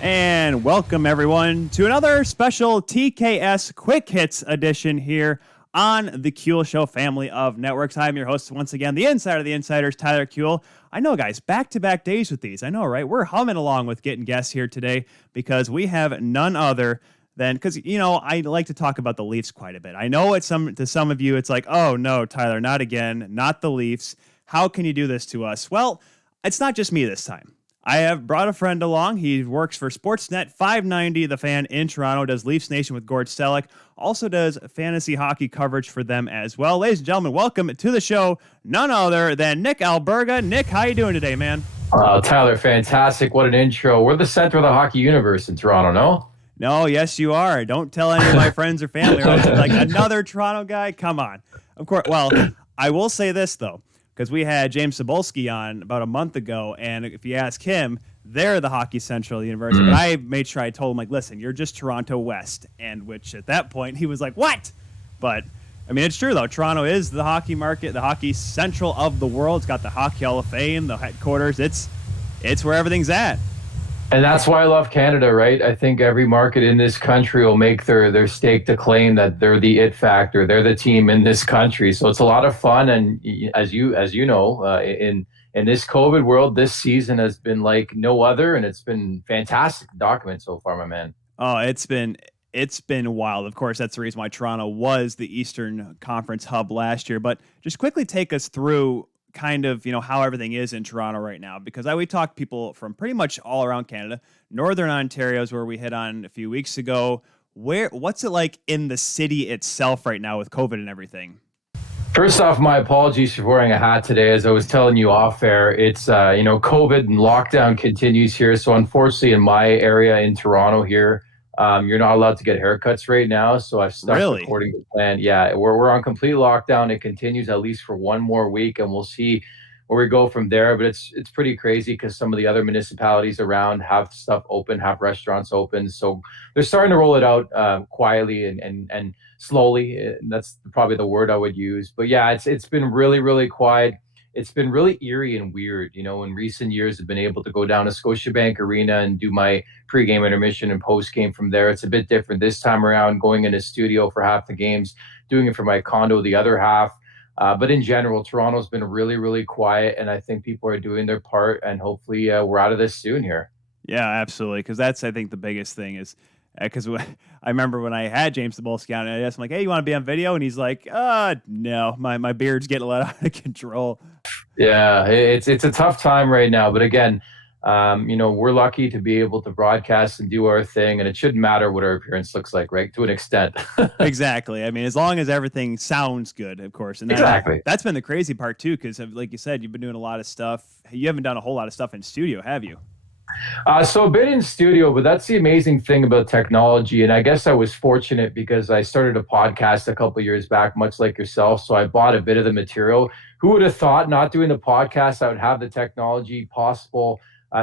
And welcome everyone to another special TKS Quick Hits edition here on the Kuehl Show family of networks. I'm your host once again, the insider of the insiders, Tyler Kuehl. I know, guys, back-to-back days with these. I know, right? We're humming along with getting guests here today because we have none other than, because, I like to talk about the Leafs quite a bit. I know to some of you, it's like, oh no, Tyler, not again, not the Leafs. How can you do this to us? Well, it's not just me this time. I have brought a friend along. He works for Sportsnet 590, The Fan in Toronto, does Leafs Nation with Gord Stellick, also does fantasy hockey coverage for them as well. Ladies and gentlemen, welcome to the show, none other than Nick Alberga. Nick, how you doing today, man? Tyler, fantastic. What an intro. We're the center of the hockey universe in Toronto, no? No, yes, you are. Don't tell any of my friends or family. Or like another Toronto guy? Come on. Of course. Well, I will say this, though. Because we had James Cebulski on about a month ago, and if you ask him, they're the Hockey Central of the University. But I made sure I told him, like, listen, you're just Toronto West, and which at that point he was like, what? But I mean, it's true though. Toronto is the hockey market, the Hockey Central of the world. It's got the Hockey Hall of Fame, the headquarters. It's where everything's at. And that's why I love Canada, right? I think every market in this country will make their stake to claim that they're the it factor. They're the team in this country. So it's a lot of fun. And as you know, in this COVID world, this season has been like no other, and it's been fantastic to document so far, my man. Oh, it's been wild. Of course, that's the reason why Toronto was the Eastern Conference hub last year. But just quickly take us through kind of, how everything is in Toronto right now, because we talked to people from pretty much all around Canada. Northern Ontario is where we hit on a few weeks ago. What's it like in the city itself right now with COVID and everything? First off, my apologies for wearing a hat today. As I was telling you off air, it's, COVID and lockdown continues here. So unfortunately in my area in Toronto here, you're not allowed to get haircuts right now, so I've stuck according to plan. Yeah, we're on complete lockdown. It continues at least for one more week, and we'll see where we go from there. But it's pretty crazy because some of the other municipalities around have stuff open, have restaurants open. So they're starting to roll it out quietly and slowly. That's probably the word I would use. But yeah, it's been really, really quiet. It's been really eerie and weird. In recent years, I've been able to go down to Scotiabank Arena and do my pregame, intermission, and postgame from there. It's a bit different this time around, going in a studio for half the games, doing it from my condo the other half. But in general, Toronto's been really, really quiet, and I think people are doing their part, and hopefully we're out of this soon here. Yeah, absolutely, because that's, I think, the biggest thing is because I remember when I had James Cebulski on, I asked him, like, hey, you want to be on video? And he's like, no, my beard's getting a lot out of control. Yeah, it's a tough time right now. But again, we're lucky to be able to broadcast and do our thing, and it shouldn't matter what our appearance looks like, right? To an extent. Exactly. I mean, as long as everything sounds good, of course. And exactly. That's been the crazy part, too, because like you said, you've been doing a lot of stuff. You haven't done a whole lot of stuff in studio, have you? So a bit in studio, but that's the amazing thing about technology. And I guess I was fortunate because I started a podcast a couple of years back, much like yourself. So I bought a bit of the material. Who would have thought not doing the podcast, I would have the technology possible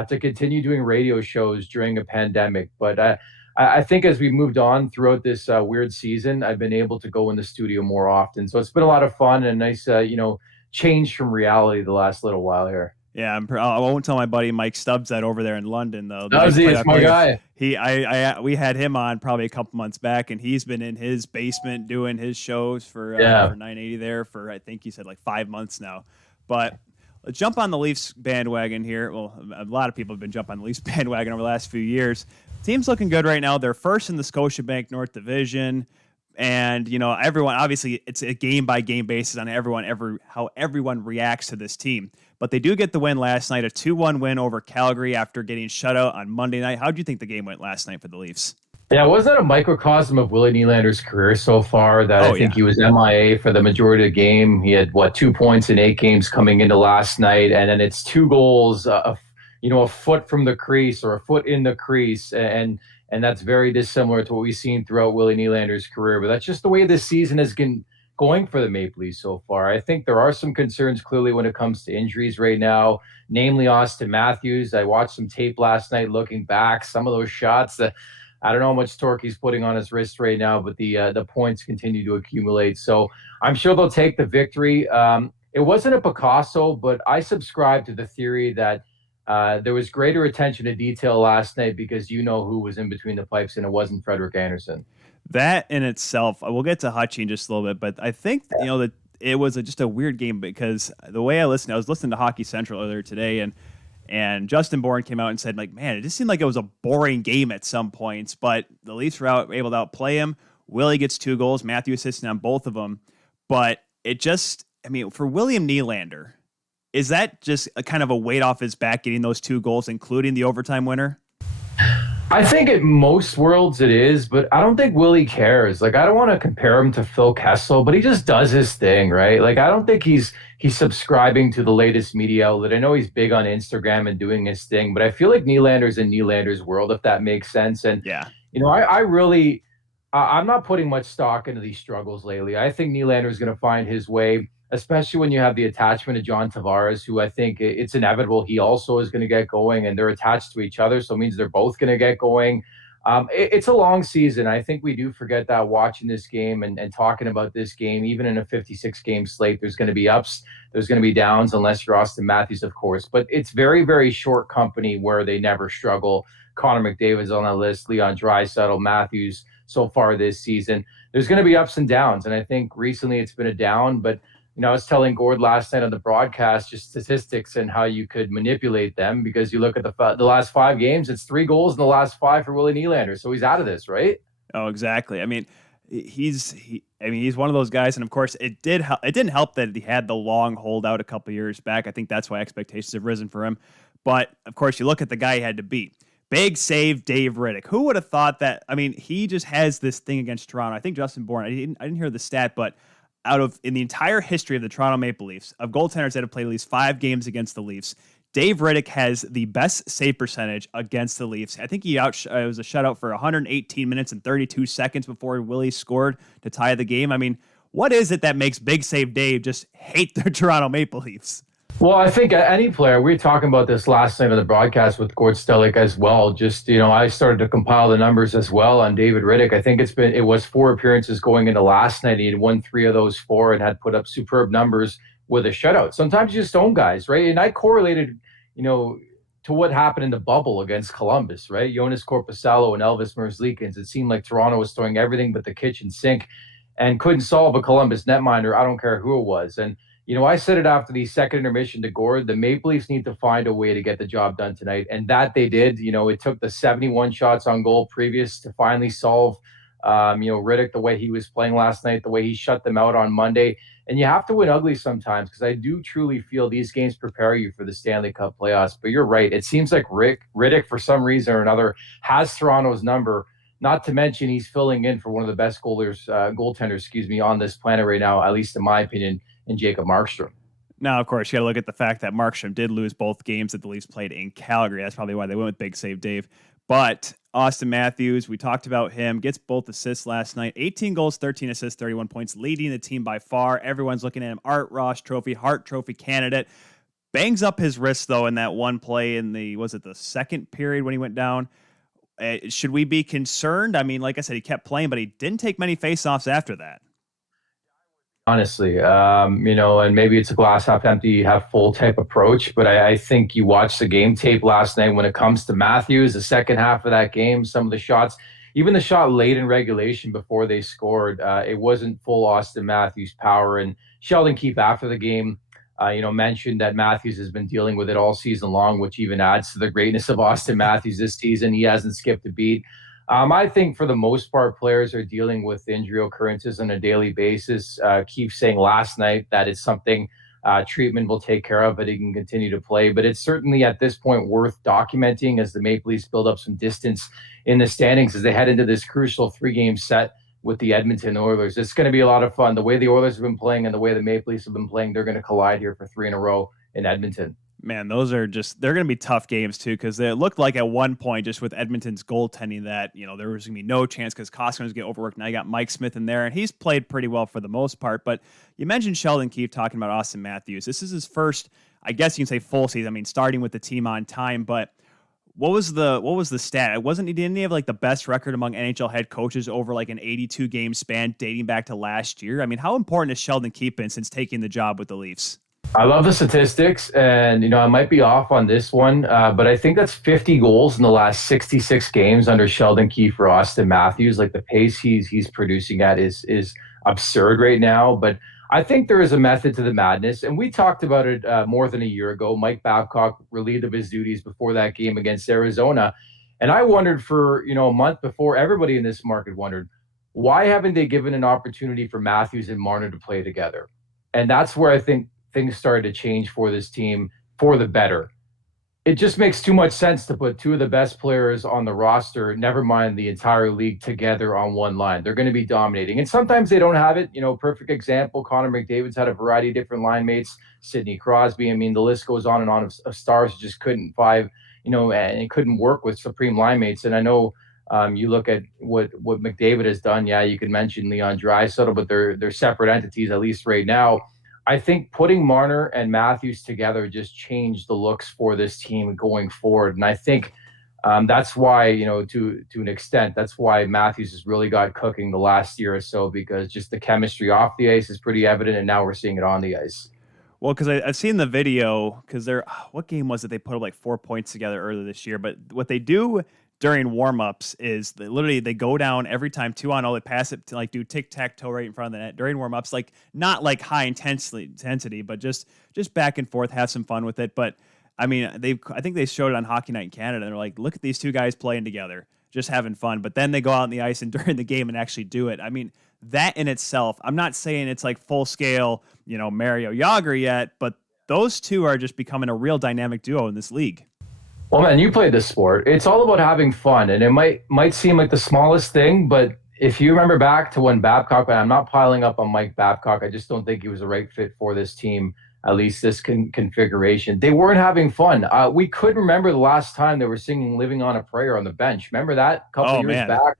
to continue doing radio shows during a pandemic. But I think as we moved on throughout this weird season, I've been able to go in the studio more often. So it's been a lot of fun and a nice, change from reality the last little while here. Yeah, I won't tell my buddy Mike Stubbs that over there in London, though. It's my guy. We had him on probably a couple months back, and he's been in his basement doing his shows for 980 there for, I think he said, like 5 months now. But let's jump on the Leafs bandwagon here. Well, a lot of people have been jumping on the Leafs bandwagon over the last few years. Team's looking good right now. They're first in the Scotiabank North Division. And, everyone, obviously, it's a game-by-game basis on how everyone reacts to this team. But they do get the win last night, a 2-1 win over Calgary after getting shut out on Monday night. How do you think the game went last night for the Leafs? Yeah, wasn't that a microcosm of Willie Nylander's career so far? That I think he was MIA for the majority of the game. He had, 2 points in 8 games coming into last night. And then it's 2 goals, a foot from the crease or a foot in the crease. And that's very dissimilar to what we've seen throughout Willie Nylander's career. But that's just the way this season has been going for the Maple Leafs so far. I think there are some concerns clearly when it comes to injuries right now, namely Austin Matthews. I watched some tape last night looking back. Some of those shots, I don't know how much torque he's putting on his wrist right now, but the points continue to accumulate. So I'm sure they'll take the victory. It wasn't a Picasso, but I subscribe to the theory that There was greater attention to detail last night because you know who was in between the pipes, and it wasn't Frederick Anderson. That in itself, we'll get to Hutchie in just a little bit, but I think that it was just a weird game because the way I was listening to Hockey Central earlier today, and Justin Bourne came out and said, like, man, it just seemed like it was a boring game at some points, but the Leafs were able to outplay him. Willie gets 2 goals, Matthew assisting on both of them, but it just, I mean, for William Nylander, is that just a kind of a weight off his back getting those 2 goals, including the overtime winner? I think in most worlds it is, but I don't think Willie cares. Like, I don't want to compare him to Phil Kessel, but he just does his thing, right? Like, I don't think he's subscribing to the latest media outlet. I know he's big on Instagram and doing his thing, but I feel like Nylander's in Nylander's world, if that makes sense. And Yeah. I really, I'm not putting much stock into these struggles lately. I think Nylander is going to find his way, especially when you have the attachment of John Tavares, who I think it's inevitable he also is going to get going, and they're attached to each other, so it means they're both going to get going. It's a long season. I think we do forget that watching this game and talking about this game, even in a 56-game slate, there's going to be ups, there's going to be downs, unless you're Austin Matthews, of course. But it's very, very short company where they never struggle. Connor McDavid's on that list, Leon Draisaitl, Matthews so far this season. There's going to be ups and downs, and I think recently it's been a down, but I was telling Gord last night on the broadcast just statistics and how you could manipulate them, because you look at the last 5 games, it's 3 goals in the last 5 for Willie Nylander. So he's out of this, right? Oh, exactly. I mean, he's one of those guys, and of course, it didn't help that he had the long holdout a couple years back. I think that's why expectations have risen for him. But of course, you look at the guy he had to beat. Big save, Dave Riddick. Who would have thought that? I mean, he just has this thing against Toronto. I think Justin Bourne. I didn't hear the stat, but in the entire history of the Toronto Maple Leafs, of goaltenders that have played at least 5 games against the Leafs, Dave Riddick has the best save percentage against the Leafs. I think it was a shutout for 118 minutes and 32 seconds before Willie scored to tie the game. I mean, what is it that makes Big Save Dave just hate the Toronto Maple Leafs? Well, I think any player, we were talking about this last night on the broadcast with Gord Stellick as well. Just, I started to compile the numbers as well on David Riddick. I think it was 4 appearances going into last night. He had won 3 of those 4 and had put up superb numbers with a shutout. Sometimes you just own guys, right? And I correlated, to what happened in the bubble against Columbus, right? Jonas Korpisalo and Elvis Merzlikins. It seemed like Toronto was throwing everything but the kitchen sink and couldn't solve a Columbus netminder. I don't care who it was. And I said it after the second intermission to Gord, the Maple Leafs need to find a way to get the job done tonight. And that they did. It took the 71 shots on goal previous to finally solve, Riddick, the way he was playing last night, the way he shut them out on Monday. And you have to win ugly sometimes, because I do truly feel these games prepare you for the Stanley Cup playoffs. But you're right. It seems like Riddick, for some reason or another, has Toronto's number. Not to mention he's filling in for one of the best goaltenders, on this planet right now, at least in my opinion, in Jacob Markstrom. Now, of course, you got to look at the fact that Markstrom did lose both games that the Leafs played in Calgary. That's probably why they went with Big Save Dave. But Austin Matthews, we talked about him, gets both assists last night. 18 goals, 13 assists, 31 points, leading the team by far. Everyone's looking at him. Art Ross Trophy, Hart Trophy candidate. Bangs up his wrist, though, in that one play in the second period when he went down. Should we be concerned? I mean, like I said, he kept playing, but he didn't take many faceoffs after that. Honestly, and maybe it's a glass half empty, half full type approach, but I think you watched the game tape last night when it comes to Matthews, the second half of that game, some of the shots, even the shot late in regulation before they scored, it wasn't full Austin Matthews power. And Sheldon Keefe after the game, mentioned that Matthews has been dealing with it all season long, which even adds to the greatness of Austin Matthews this season. He hasn't skipped a beat. I think for the most part, players are dealing with injury occurrences on a daily basis. Keefe saying last night that it's something treatment will take care of, but he can continue to play. But it's certainly at this point worth documenting as the Maple Leafs build up some distance in the standings as they head into this crucial 3-game set with the Edmonton Oilers. It's going to be a lot of fun. The way the Oilers have been playing and the way the Maple Leafs have been playing, they're going to collide here for 3 in a row in Edmonton. Man, they're going to be tough games too, because it looked like at one point, just with Edmonton's goaltending, that there was going to be no chance because Koskinen was going to get overworked. Now you got Mike Smith in there, and he's played pretty well for the most part. But you mentioned Sheldon Keefe talking about Austin Matthews. This is his first, I guess you can say, full season. I mean, starting with the team on time. But what was the stat? Didn't he have like the best record among NHL head coaches over like an 82 game span dating back to last year? I mean, how important has Sheldon Keefe been since taking the job with the Leafs? I love the statistics, and I might be off on this one, but I think that's 50 goals in the last 66 games under Sheldon Keefe or Austin Matthews. Like the pace he's producing at is absurd right now. But I think there is a method to the madness, and we talked about it more than a year ago. Mike Babcock relieved of his duties before that game against Arizona, and I wondered for a month before, everybody in this market wondered, why haven't they given an opportunity for Matthews and Marner to play together? And that's where I think things started to change for this team for the better. It just makes too much sense to put two of the best players on the roster, never mind the entire league, together on one line. They're going to be dominating. And sometimes they don't have it. Perfect example, Connor McDavid's had a variety of different line mates, Sidney Crosby. I mean, the list goes on and on of stars who just couldn't and it couldn't work with supreme line mates. And I know you look at what McDavid has done. Yeah, you could mention Leon Draisaitl, but they're separate entities, at least right now. I think putting Marner and Matthews together just changed the looks for this team going forward. And I think that's why, to an extent, that's why Matthews has really got cooking the last year or so, because just the chemistry off the ice is pretty evident, and now we're seeing it on the ice. Well, because I've seen the video, because what game was it? They put up like 4 points together earlier this year. But what they do during warmups is they go down every time 2-on-0. They pass it to do tic-tac-toe right in front of the net during warmups, not like high intensity, but just back and forth, have some fun with it. But I mean, I think they showed it on Hockey Night in Canada, and they're like, look at these two guys playing together, just having fun. But then they go out on the ice and during the game and actually do it. I mean, that in itself, I'm not saying it's like full scale, Mario Jágr yet, but those two are just becoming a real dynamic duo in this league. Well, man, you played this sport. It's all about having fun, and it might seem like the smallest thing, but if you remember back to when Babcock, and I'm not piling up on Mike Babcock, I just don't think he was the right fit for this team, at least this configuration. They weren't having fun. We couldn't remember the last time they were singing "Living on a Prayer" on the bench. Remember that a couple years back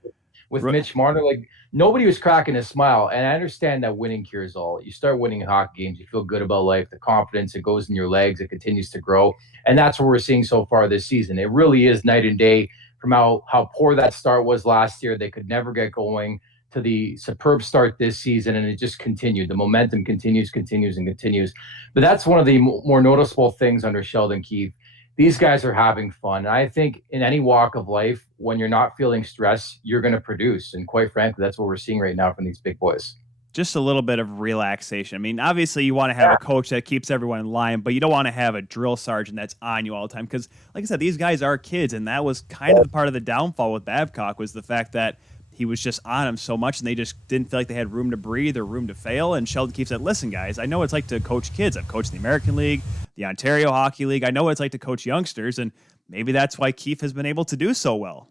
with Mitch Marner? Like, nobody was cracking a smile, and I understand that winning cures all. You start winning hockey games, you feel good about life, the confidence, it goes in your legs, it continues to grow, and that's what we're seeing so far this season. It really is night and day from how poor that start was last year. They could never get going, to the superb start this season, and it just continued. The momentum continues. But that's one of the more noticeable things under Sheldon Keefe. These guys are having fun. And I think in any walk of life, when you're not feeling stress, you're going to produce. And quite frankly, that's what we're seeing right now from these big boys. Just a little bit of relaxation. I mean, obviously you want to have a coach that keeps everyone in line, but you don't want to have a drill sergeant that's on you all the time. Because like I said, these guys are kids. And that was kind of part of the downfall with Babcock, was the fact that he was just on them so much and they just didn't feel like they had room to breathe or room to fail. And Sheldon Keefe said, listen, guys, I know what it's like to coach kids. I've coached the American League, the Ontario Hockey League. I know what it's like to coach youngsters. And maybe that's why Keefe has been able to do so well.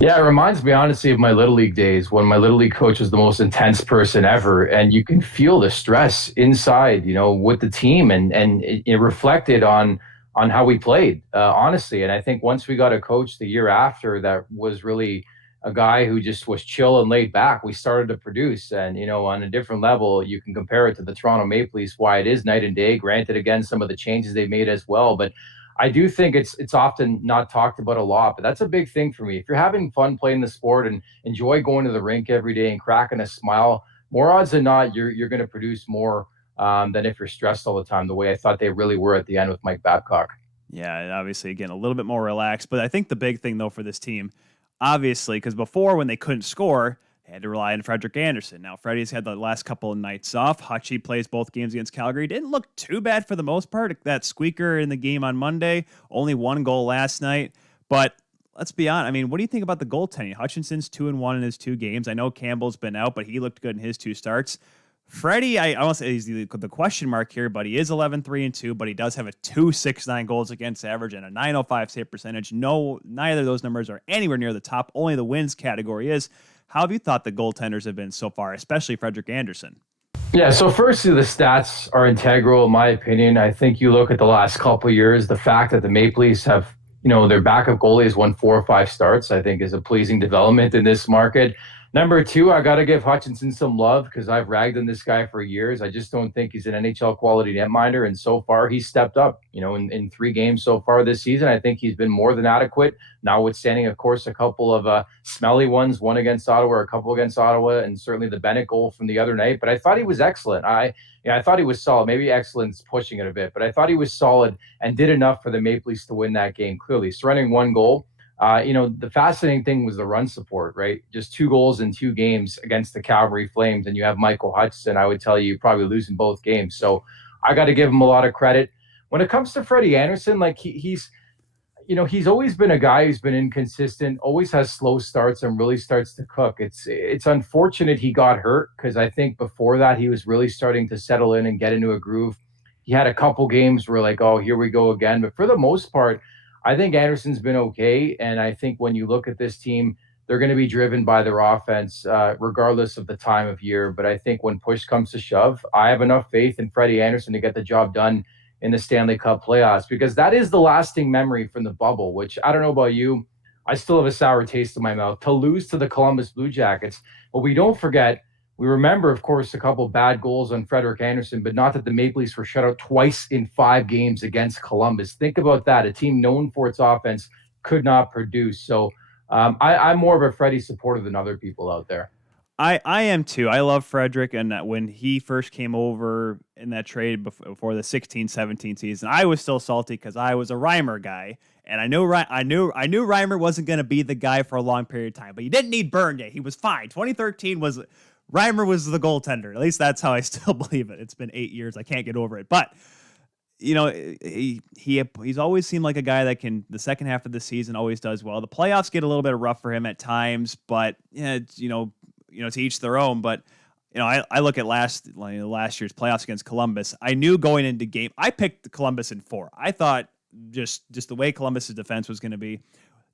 Yeah, it reminds me, honestly, of my Little League days when my Little League coach was the most intense person ever. And you can feel the stress inside, with the team. And it reflected on how we played, honestly. And I think once we got a coach the year after that was really a guy who just was chill and laid back, we started to produce. And, on a different level, you can compare it to the Toronto Maple Leafs, why it is night and day. Granted, again, some of the changes they made as well. But I do think it's often not talked about a lot, but that's a big thing for me. If you're having fun playing the sport and enjoy going to the rink every day and cracking a smile, more odds than not, you're going to produce more than if you're stressed all the time, the way I thought they really were at the end with Mike Babcock. Yeah, obviously, again, a little bit more relaxed. But I think the big thing, though, for this team, obviously, because before when they couldn't score, they had to rely on Frederik Andersen. Now, Freddie's had the last couple of nights off. Hutchie plays both games against Calgary. Didn't look too bad for the most part. That squeaker in the game on Monday, only one goal last night. But let's be honest. I mean, what do you think about the goaltending? Hutchinson's 2-1 in his 2 games. I know Campbell's been out, but he looked good in his 2 starts. Freddie, I won't say he's the question mark here, but he is 11-3-2, but he does have a 2.69 goals against average and a 905 save percentage. No, neither of those numbers are anywhere near the top. Only the wins category is. How have you thought the goaltenders have been so far, especially Frederik Andersen? Yeah, so firstly, the stats are integral, in my opinion. I think you look at the last couple of years, the fact that the Maple Leafs have, their backup goalie has won 4 or 5 starts, I think is a pleasing development in this market. Number two, I got to give Hutchinson some love because I've ragged on this guy for years. I just don't think he's an NHL quality netminder. And so far, he's stepped up. In 3 games so far this season, I think he's been more than adequate, notwithstanding, of course, a couple of smelly ones, one against Ottawa, a couple against Ottawa, and certainly the Bennett goal from the other night. But I thought he was excellent. I thought he was solid. Maybe excellent's pushing it a bit, but I thought he was solid and did enough for the Maple Leafs to win that game, clearly. Surrendering one goal. The fascinating thing was the run support, right? Just 2 goals in 2 games against the Calgary Flames, and you have Michael Hutchinson. I would tell you probably losing both games. So I got to give him a lot of credit. When it comes to Freddie Anderson, like he's always been a guy who's been inconsistent, always has slow starts and really starts to cook. It's unfortunate he got hurt because I think before that he was really starting to settle in and get into a groove. He had a couple games where like, oh, here we go again. But for the most part, I think Anderson's been okay, and I think when you look at this team, they're going to be driven by their offense, regardless of the time of year. But I think when push comes to shove, I have enough faith in Freddie Anderson to get the job done in the Stanley Cup playoffs, because that is the lasting memory from the bubble, which I don't know about you, I still have a sour taste in my mouth. To lose to the Columbus Blue Jackets, but we don't forget, we remember, of course, a couple bad goals on Frederik Andersen, but not that the Maple Leafs were shut out twice in 5 games against Columbus. Think about that. A team known for its offense could not produce. So I'm more of a Freddie supporter than other people out there. I am too. I love Frederick, and when he first came over in that trade before the 16-17 season, I was still salty because I was a Reimer guy, and I knew Reimer wasn't going to be the guy for a long period of time. But you didn't need Bernier; he was fine. 2013 was. Reimer was the goaltender. At least that's how I still believe it. It's been 8 years. I can't get over it. But, he's always seemed like a guy that can, the second half of the season always does well. The playoffs get a little bit rough for him at times, but, to each their own. But, I look at last year's playoffs against Columbus. I knew going into game, I picked Columbus in 4. I thought just the way Columbus's defense was going to be.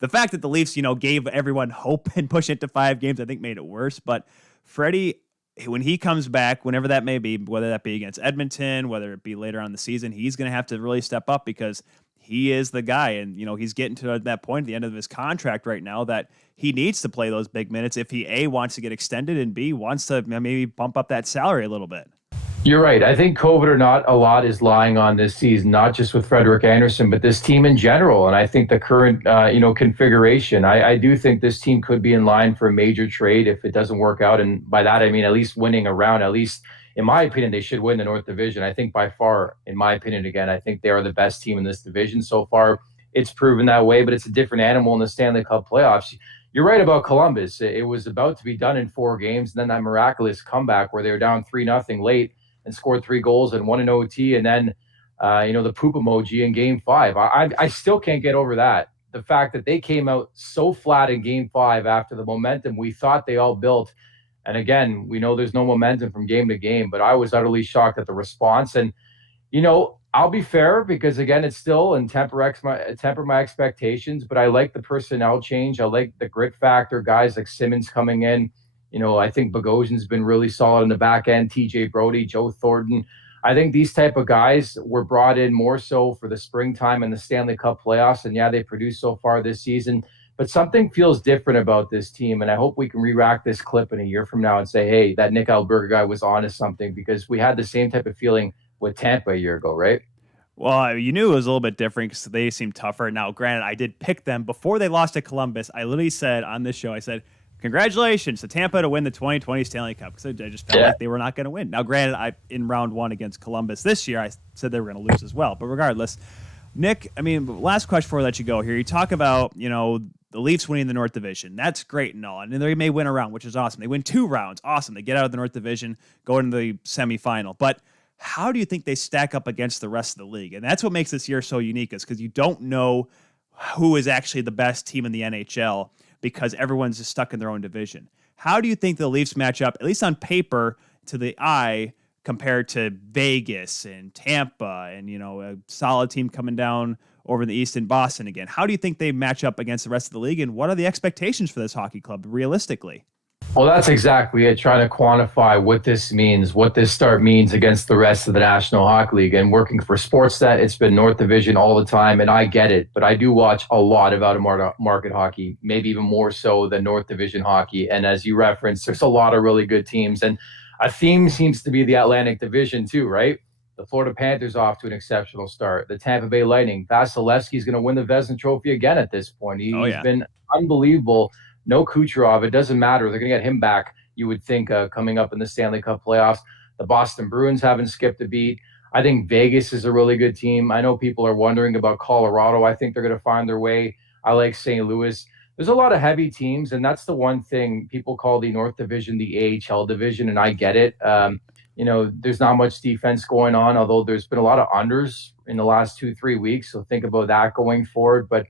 The fact that the Leafs, gave everyone hope and pushed it to 5 games, I think made it worse. But Freddie, when he comes back, whenever that may be, whether that be against Edmonton, whether it be later on in the season, he's going to have to really step up because he is the guy. And, he's getting to that point at the end of his contract right now that he needs to play those big minutes if he, A, wants to get extended, and B, wants to maybe bump up that salary a little bit. You're right. I think COVID or not, a lot is lying on this season, not just with Frederik Andersen, but this team in general. And I think the current, configuration, I do think this team could be in line for a major trade if it doesn't work out. And by that, I mean, at least winning a round, at least in my opinion, they should win the North Division. I think by far, in my opinion, again, I think they are the best team in this division so far. It's proven that way, but it's a different animal in the Stanley Cup playoffs. You're right about Columbus. It was about to be done in 4 games. And then that miraculous comeback where they were down 3-0 late and scored 3 goals and 1 in OT, and then, the poop emoji in Game 5. I still can't get over that. The fact that they came out so flat in Game 5 after the momentum we thought they all built. And again, we know there's no momentum from game to game, but I was utterly shocked at the response. And, I'll be fair because, again, it's still and temper my expectations, but I like the personnel change. I like the grit factor, guys like Simmons coming in. I think Bogosian's been really solid in the back end. TJ Brody, Joe Thornton. I think these type of guys were brought in more so for the springtime and the Stanley Cup playoffs. And yeah, they produced so far this season. But something feels different about this team. And I hope we can re-rack this clip in a year from now and say, hey, that Nick Alberga guy was on to something, because we had the same type of feeling with Tampa a year ago, right? Well, you knew it was a little bit different because they seemed tougher. Now, granted, I did pick them before they lost to Columbus. I literally said on this show, I said, congratulations to Tampa to win the 2020 Stanley Cup, because I just felt like they were not going to win. Now, granted, in round 1 against Columbus this year, I said they were going to lose as well. But regardless, Nick, last question before I let you go here. You talk about, the Leafs winning the North Division. That's great and all. And they may win a round, which is awesome. They win 2 rounds. Awesome. They get out of the North Division, go into the semifinal. But how do you think they stack up against the rest of the league? And that's what makes this year so unique, is because you don't know who is actually the best team in the NHL, because everyone's just stuck in their own division. How do you think the Leafs match up, at least on paper, to the eye, compared to Vegas and Tampa and, a solid team coming down over in the East in Boston again? How do you think they match up against the rest of the league, and what are the expectations for this hockey club realistically? Well, that's exactly it. Trying to quantify what this means, what this start means against the rest of the National Hockey League. And working for Sportsnet, it's been North Division all the time, and I get it. But I do watch a lot of out-of-market hockey, maybe even more so than North Division hockey. And as you referenced, there's a lot of really good teams. And a theme seems to be the Atlantic Division too, right? The Florida Panthers off to an exceptional start. The Tampa Bay Lightning, Vasilevsky's going to win the Vezina Trophy again at this point. He's been unbelievable. No Kucherov. It doesn't matter. They're going to get him back, you would think, coming up in the Stanley Cup playoffs. The Boston Bruins haven't skipped a beat. I think Vegas is a really good team. I know people are wondering about Colorado. I think they're going to find their way. I like St. Louis. There's a lot of heavy teams, and that's the one thing people call the North Division the AHL division, and I get it. There's not much defense going on, although there's been a lot of unders in the last 2-3 weeks. So think about that going forward. But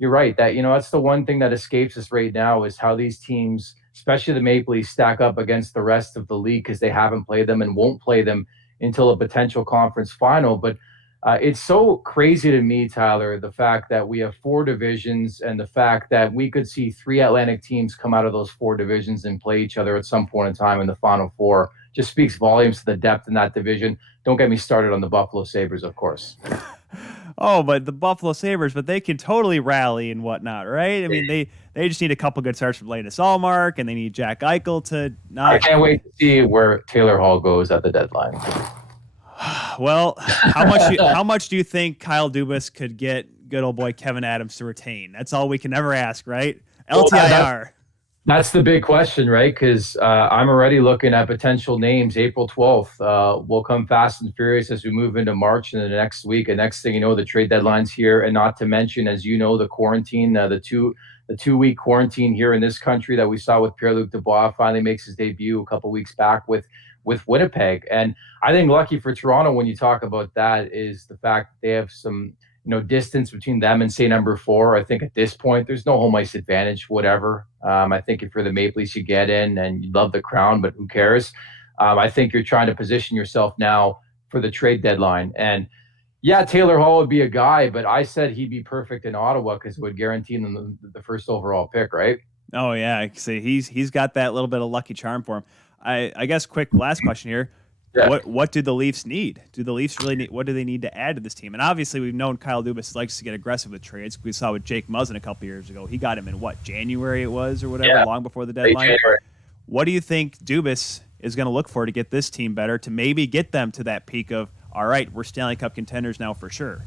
you're right that, that's the one thing that escapes us right now is how these teams, especially the Maple Leafs, stack up against the rest of the league because they haven't played them and won't play them until a potential conference final. But it's so crazy to me, Tyler, the fact that we have 4 divisions and the fact that we could see 3 Atlantic teams come out of those 4 divisions and play each other at some point in time in the Final Four just speaks volumes to the depth in that division. Don't get me started on the Buffalo Sabres, of course. Oh, but the Buffalo Sabres, but they can totally rally and whatnot, right? I mean, they just need a couple good starts from Linus Ullmark, and they need Jack Eichel to not. I can't wait to see where Taylor Hall goes at the deadline. Well, how much do you think Kyle Dubas could get good old boy Kevin Adams to retain? That's all we can ever ask, right? LTIR. That's the big question, right? Because I'm already looking at potential names. April 12th will come fast and furious as we move into March and the next week. And next thing you know, the trade deadline's here. And not to mention, as you know, the quarantine, the 2-week quarantine here in this country that we saw with Pierre-Luc Dubois finally makes his debut a couple weeks back with Winnipeg. And I think lucky for Toronto when you talk about that is the fact that they have some distance between them and say number 4. I think at this point there's no home ice advantage, whatever. I think if you're the Maple Leafs, you get in and you love the crown, but who cares? I think you're trying to position yourself now for the trade deadline. And yeah, Taylor Hall would be a guy, but I said he'd be perfect in Ottawa because it would guarantee them the first overall pick, right? Oh yeah, see, he's got that little bit of lucky charm for him. I guess quick last question here. Yeah. What do the Leafs need? Do the Leafs really need? What do they need to add to this team? And obviously, we've known Kyle Dubas likes to get aggressive with trades. We saw with Jake Muzzin a couple years ago. He got him in January it was or whatever, long before the deadline. What do you think Dubas is going to look for to get this team better, to maybe get them to that peak of, all right, we're Stanley Cup contenders now for sure?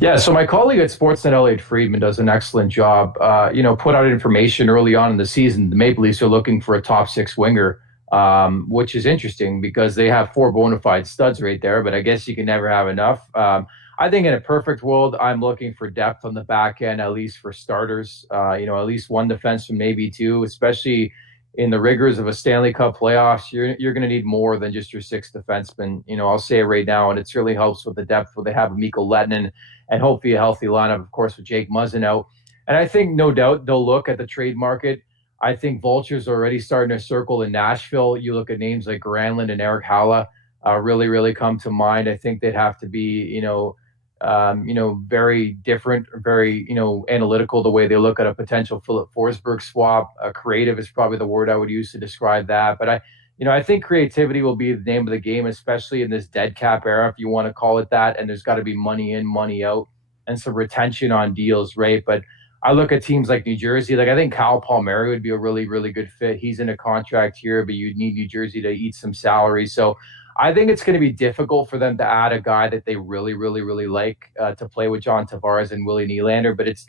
Yeah, so my colleague at Sportsnet, Elliot Friedman, does an excellent job. Put out information early on in the season. The Maple Leafs are looking for a top 6 winger. Which is interesting because they have 4 bona fide studs right there, but I guess you can never have enough. I think in a perfect world, I'm looking for depth on the back end, at least for starters, at least 1 defenseman, maybe 2, especially in the rigors of a Stanley Cup playoffs. You're going to need more than just your 6 defensemen. I'll say it right now, and it certainly helps with the depth where they have Mikko Lehtinen and hopefully a healthy lineup, of course, with Jake Muzzin out. And I think no doubt they'll look at the trade market. I think vultures are already starting to circle in Nashville. You look at names like Granlund and Eric Haula, really, really come to mind. I think they'd have to be, very different, very, analytical the way they look at a potential Philip Forsberg swap. Creative is probably the word I would use to describe that. But I think creativity will be the name of the game, especially in this dead cap era, if you want to call it that. And there's got to be money in, money out, and some retention on deals, right? But I look at teams like New Jersey. Like I think Kyle Palmieri would be a really, really good fit. He's in a contract here, but you'd need New Jersey to eat some salary. So I think it's going to be difficult for them to add a guy that they really, really, really like to play with John Tavares and Willie Nylander. But it's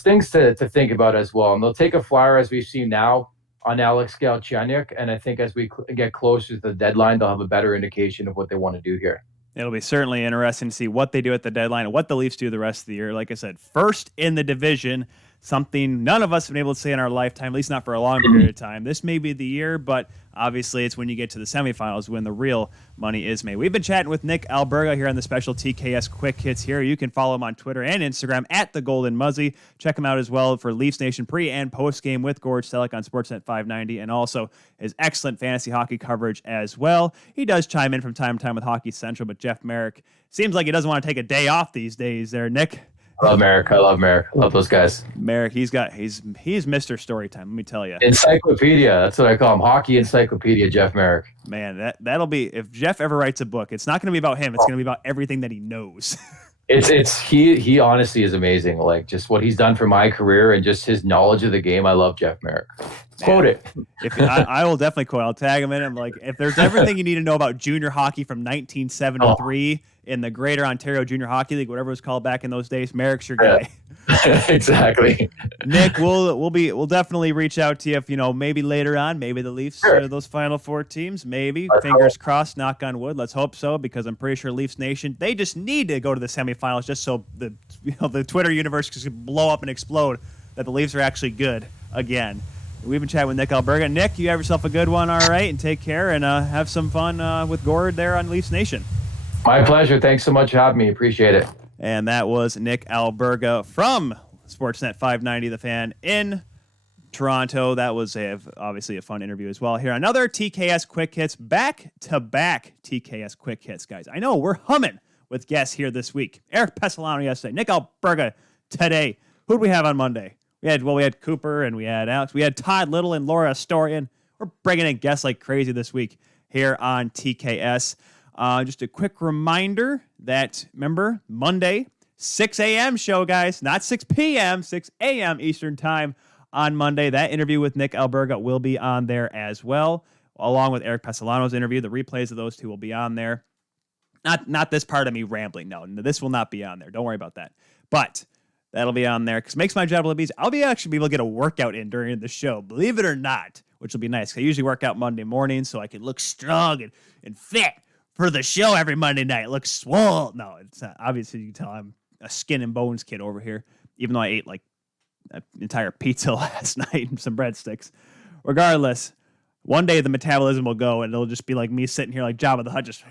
things to think about as well. And they'll take a flyer, as we've seen now, on Alex Galchenyuk. And I think as we get closer to the deadline, they'll have a better indication of what they want to do here. It'll be certainly interesting to see what they do at the deadline and what the Leafs do the rest of the year. Like I said, first in the division, something none of us have been able to say in our lifetime, at least not for a long period of time. This may be the year, but obviously it's when you get to the semifinals when the real money is made. We've been chatting with Nick Alberga here on the special TKS Quick Hits here. You can follow him on Twitter and Instagram at The Golden Muzzy. Check him out as well for Leafs Nation pre- and post-game with Gord Stellick on Sportsnet 590, and also his excellent fantasy hockey coverage as well. He does chime in from time to time with Hockey Central, but Jeff Merrick seems like he doesn't want to take a day off these days there, Nick. I love Merrick. I love Merrick. I love those guys. Merrick, he's Mr. Storytime. Let me tell you. Encyclopedia. That's what I call him. Hockey encyclopedia, Jeff Merrick. Man, that'll be, if Jeff ever writes a book, it's not going to be about him. It's going to be about everything that he knows. He honestly is amazing. Like just what he's done for my career and just his knowledge of the game. I love Jeff Merrick. Quote it. I will definitely quote. I'll tag him in. I'm like, if there's everything you need to know about junior hockey from 1973 in the Greater Ontario Junior Hockey League, whatever it was called back in those days, Merrick's your guy. Exactly. Nick, we'll definitely reach out to you if maybe later on, maybe the Leafs, those Final Four teams, maybe. Fingers crossed, knock on wood. Let's hope so, because I'm pretty sure Leafs Nation, they just need to go to the semifinals just so the Twitter universe can blow up and explode that the Leafs are actually good again. We've been chatting with Nick Alberga. Nick, you have yourself a good one, all right, and take care and have some fun with Gord there on Leafs Nation. My pleasure. Thanks so much for having me. Appreciate it. And that was Nick Alberga from Sportsnet 590, The Fan in Toronto. That was obviously a fun interview as well. Here, another TKS Quick Hits, back-to-back TKS Quick Hits, guys. I know we're humming with guests here this week. Eric Pessolano yesterday, Nick Alberga today. Who do we have on Monday? We had Cooper and we had Alex. We had Todd Little and Laura Astorian. We're bringing in guests like crazy this week here on TKS. Just a quick reminder that, remember, Monday, 6 a.m. show, guys. Not 6 p.m., 6 a.m. Eastern time on Monday. That interview with Nick Alberga will be on there as well, along with Eric Pessolano's interview. The replays of those two will be on there. Not this part of me rambling. No, this will not be on there. Don't worry about that. But that'll be on there because it makes my job a little easier. I'll actually be able to get a workout in during the show, believe it or not, which will be nice. I usually work out Monday morning so I can look strong and fit for the show every Monday night. It looks swole. No, it's not. Obviously, you can tell I'm a skin and bones kid over here, even though I ate like an entire pizza last night and some breadsticks. Regardless, one day the metabolism will go and it'll just be like me sitting here like Jabba the Hutt, just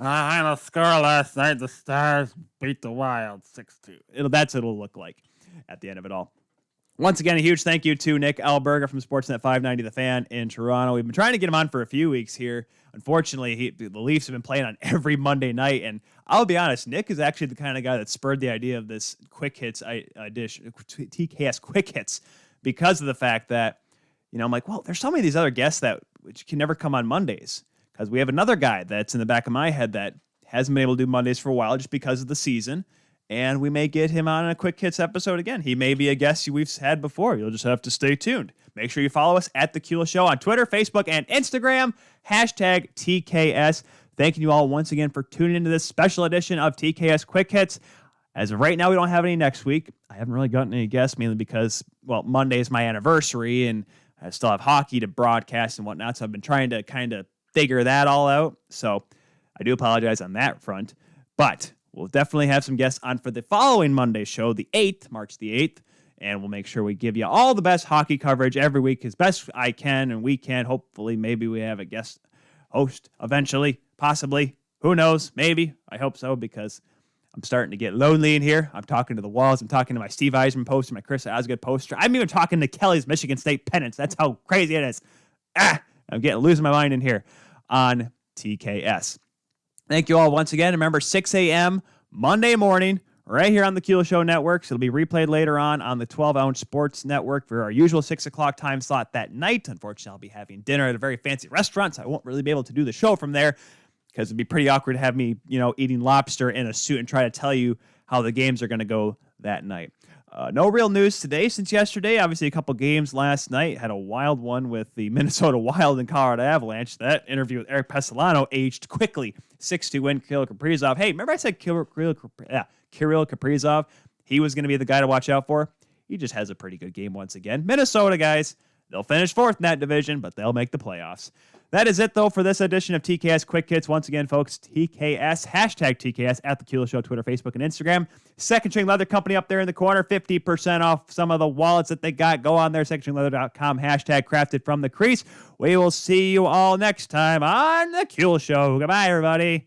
I'm a score last night. The Stars beat the Wild 6-2. That's what it'll look like at the end of it all. Once again, a huge thank you to Nick Alberga from Sportsnet 590, The Fan in Toronto. We've been trying to get him on for a few weeks here. Unfortunately, the Leafs have been playing on every Monday night, and I'll be honest, Nick is actually the kind of guy that spurred the idea of this Quick Hits edition, TKS Quick Hits, because of the fact that, I'm like, well, there's so many of these other guests which can never come on Mondays, because we have another guy that's in the back of my head that hasn't been able to do Mondays for a while just because of the season. And we may get him on a Quick Hits episode again. He may be a guest we've had before. You'll just have to stay tuned. Make sure you follow us at The Kuehl Show on Twitter, Facebook, and Instagram. #TKS. Thanking you all once again for tuning into this special edition of TKS Quick Hits. As of right now, we don't have any next week. I haven't really gotten any guests, mainly because, Monday is my anniversary, and I still have hockey to broadcast and whatnot, so I've been trying to kind of figure that all out. So I do apologize on that front. But we'll definitely have some guests on for the following Monday show, the 8th, March the 8th, and we'll make sure we give you all the best hockey coverage every week as best I can and we can. Hopefully, maybe we have a guest host eventually, possibly. Who knows? Maybe. I hope so, because I'm starting to get lonely in here. I'm talking to the walls. I'm talking to my Steve Eisman poster, my Chris Osgood poster. I'm even talking to Kelly's Michigan State pennants. That's how crazy it is. I'm losing my mind in here on TKS. Thank you all once again. Remember, 6 a.m. Monday morning, right here on the Kuehl Show Network. So it'll be replayed later on the 12-ounce Sports Network for our usual 6 o'clock time slot that night. Unfortunately, I'll be having dinner at a very fancy restaurant, so I won't really be able to do the show from there because it'd be pretty awkward to have me, eating lobster in a suit and try to tell you how the games are going to go that night. No real news today since yesterday. Obviously, a couple games last night. Had a wild one with the Minnesota Wild and Colorado Avalanche. That interview with Eric Pessolano aged quickly. 6-2 win, Kirill Kaprizov. Hey, remember I said Kirill Kaprizov? He was going to be the guy to watch out for. He just has a pretty good game once again. Minnesota, guys. They'll finish fourth in that division, but they'll make the playoffs. That is it, though, for this edition of TKS Quick Hits. Once again, folks, TKS, #TKS, at The Kuehl Show, Twitter, Facebook, and Instagram. Second String Leather Company up there in the corner, 50% off some of the wallets that they got. Go on there, secondstringleather.com, #crafted from the crease. We will see you all next time on The Kuehl Show. Goodbye, everybody.